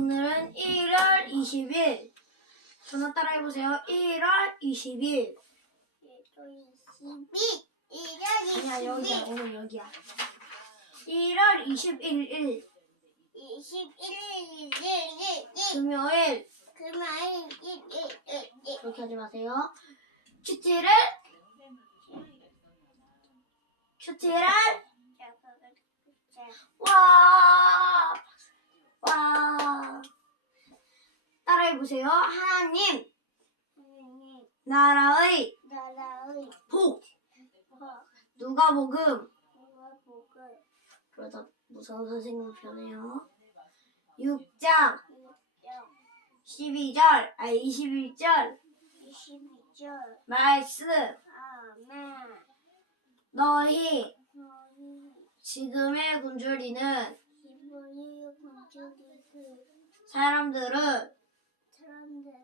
오늘은 1월 20일. 전화 따라해보세요. 1월 20일. 22 1월 아니야, 여기야. 22 오늘 여기야. 1월 21일. 21일 1 1 1 금요일. 금요일 1 1 1 1 그렇게 하지 마세요. 큐티를, 와, 와. 따라해 보세요. 하나님, 나라의 나라의 복, 법 누가복음. 누가복음? 그러다 무서운 선생님 변해요. 6장 12절, 아 21절. 22절. 말씀. 아멘. 너희 지금의 굶주리는 사람들은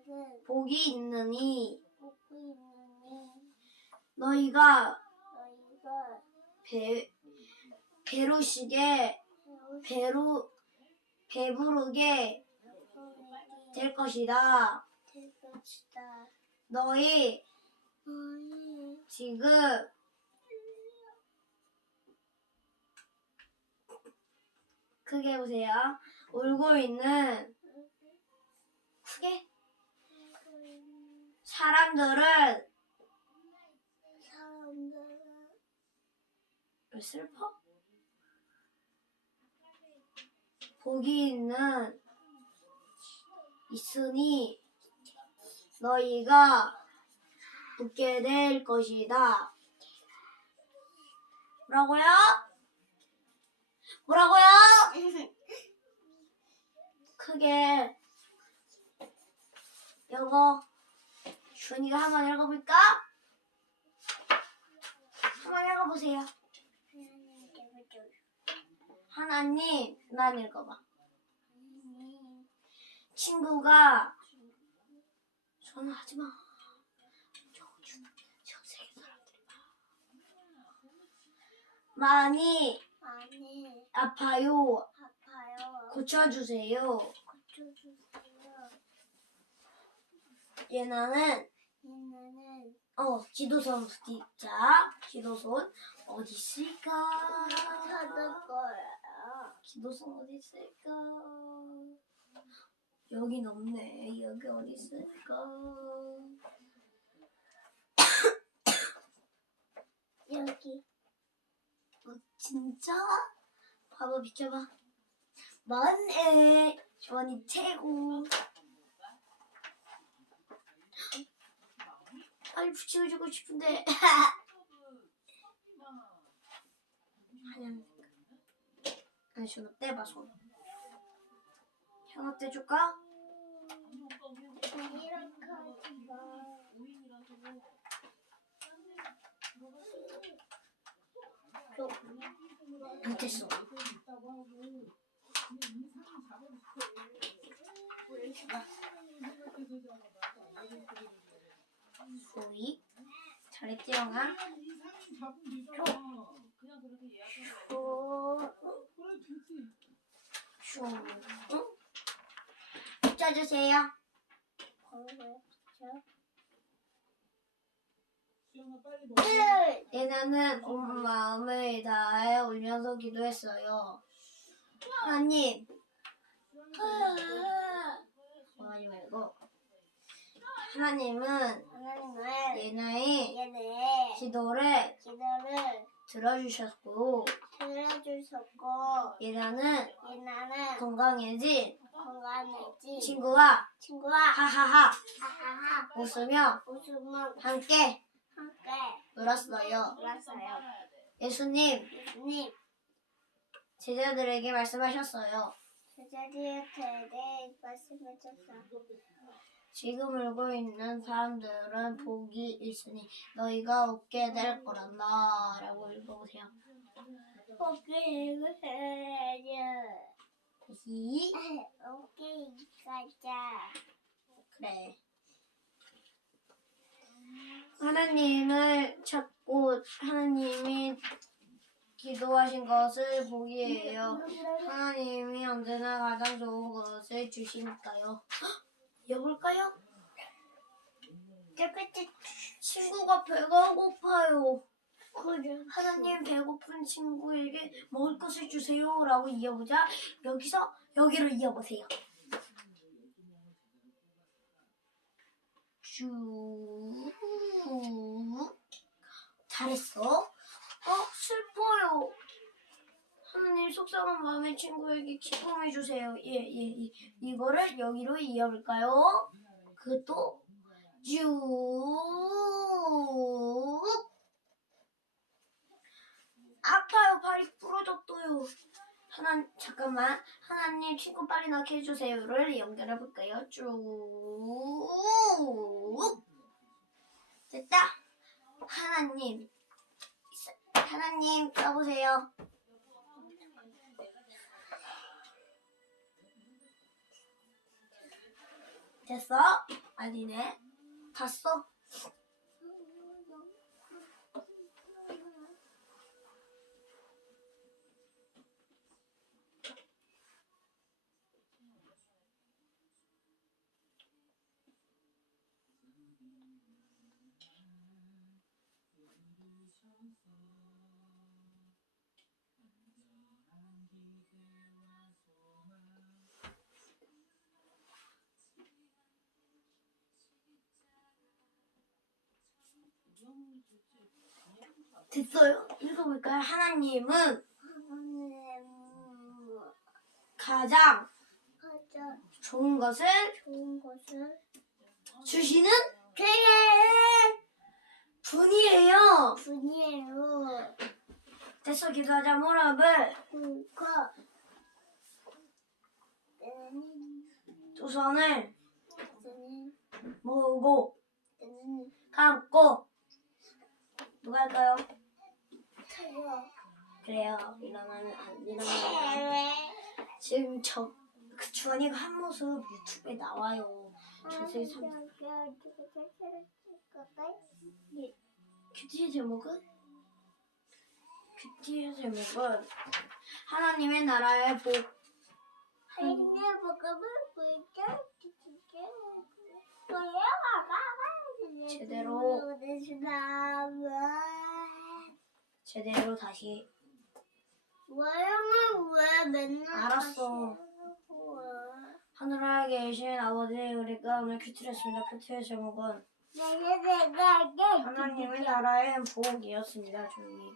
사람들은 복이 있느니 먹고 있느니 너희가 너희가 배 배로시게 배로 배부르게 될 것이다. 될 것이다. 너희 너희 지금 크게 해보세요. 울고 있는 크게 사람들은 사람들은 왜 슬퍼? 복이 있는 있으니 너희가 웃게 될 것이다. 뭐라고요? 뭐라고요? 크게 영어 준이가 한번 읽어볼까? 한번 읽어보세요. 하나님, 난 읽어봐. 친구가 전화하지 마. 저 세계 사람들이 봐. 많이 많이 아파요. 아파요. 고쳐주세요. 고쳐주세요. 얘네는 어 기도선 어디 자 기도선 어디 있을까? 찾을 거예요. 기도선 어디 있을까? 여긴 없네. 여기 어디 있을까? 여기 어, 진짜? 봐봐 비켜봐. 맞네. 주원이 최고. 빨리 붙여주고 싶은데. 하얀. 아니 전화 떼봐 손. 현아 떼줄까? 이렇게 하 소희 잘했지 영아? 붙여주세요. 예나는 온 마음을 다해 울면서 기도했어요. 하나님, 하나님 말고 하나님은 하나님은 예나의 기도를 기도를 들어주셨고 들어주셨고 예나는 얘나는 건강해진 건강해지 친구와 친구와 하하하 하하하 웃으며 웃음을 함께 함께 놀았어요. 놀았어요. 예수님 예수님 제자들에게 말씀하셨어요. 내 말씀해줬어. 지금 울고 있는 사람들은 복이 있으니 너희가 웃게 될 거란다. 라고 읽어보세요. 오케이 읽으세요. 다시. 오케이 가자. 그래. 하나님을 찾고 하나님이 기도하신 것을 복이에요. 하나님이 언제나 가장 좋은 것을 주시니까요. 헉, 여볼까요? 깨끗이 친구가 배가 고파요. 그래. 하나님 배고픈 친구에게 먹을 것을 주세요라고 이어보자. 여기서 여기로 이어보세요. 쭉 잘했어. 어 슬퍼요. 하나님 속상한 마음의 친구에게 기쁨을 주세요. 예, 예, 예. 이거를 여기로 이어볼까요? 그것도 쭉 아파요. 발이 부러졌어요. 하나 잠깐만. 하나님 친구 빨리 낳게 해주세요를 연결해 볼까요? 쭉 됐다. 하나님 하나님 써보세요. 됐어? 아니네. 봤어? 됐어요. 읽어볼까요? 하나님은 하나님 가장 가장 좋은 것을 좋은 것을 주시는 분이에요. 분이에요. 됐어, 기도하자. 모rab을 그러니까 두 손을 때는 모으고 때는 감고 할까요? 그래요. 일어나면 안 일어나면 지금 저그 주원이가 한 모습 유튜브에 나와요. 자세히 참 큐티의 제목은 큐티의 제목은 하나님의 나라의 복 하나님의 복음을 보이게 주시게 제대로. 제대로 다시 왜 맨날 알았어. 하늘하게 계신 아버지 우리가 오늘 큐티를 했습니다. 큐티의 제목은 하나님의 나라의 복이었습니다. 조용히.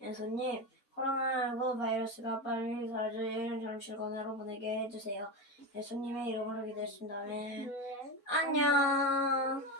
예수님, 코로나19 바이러스가 빨리 사라져 여행 잠실 권으로 보내게 해주세요. 예수님의 이름으로 기도했습니다. 아멘. 안녕.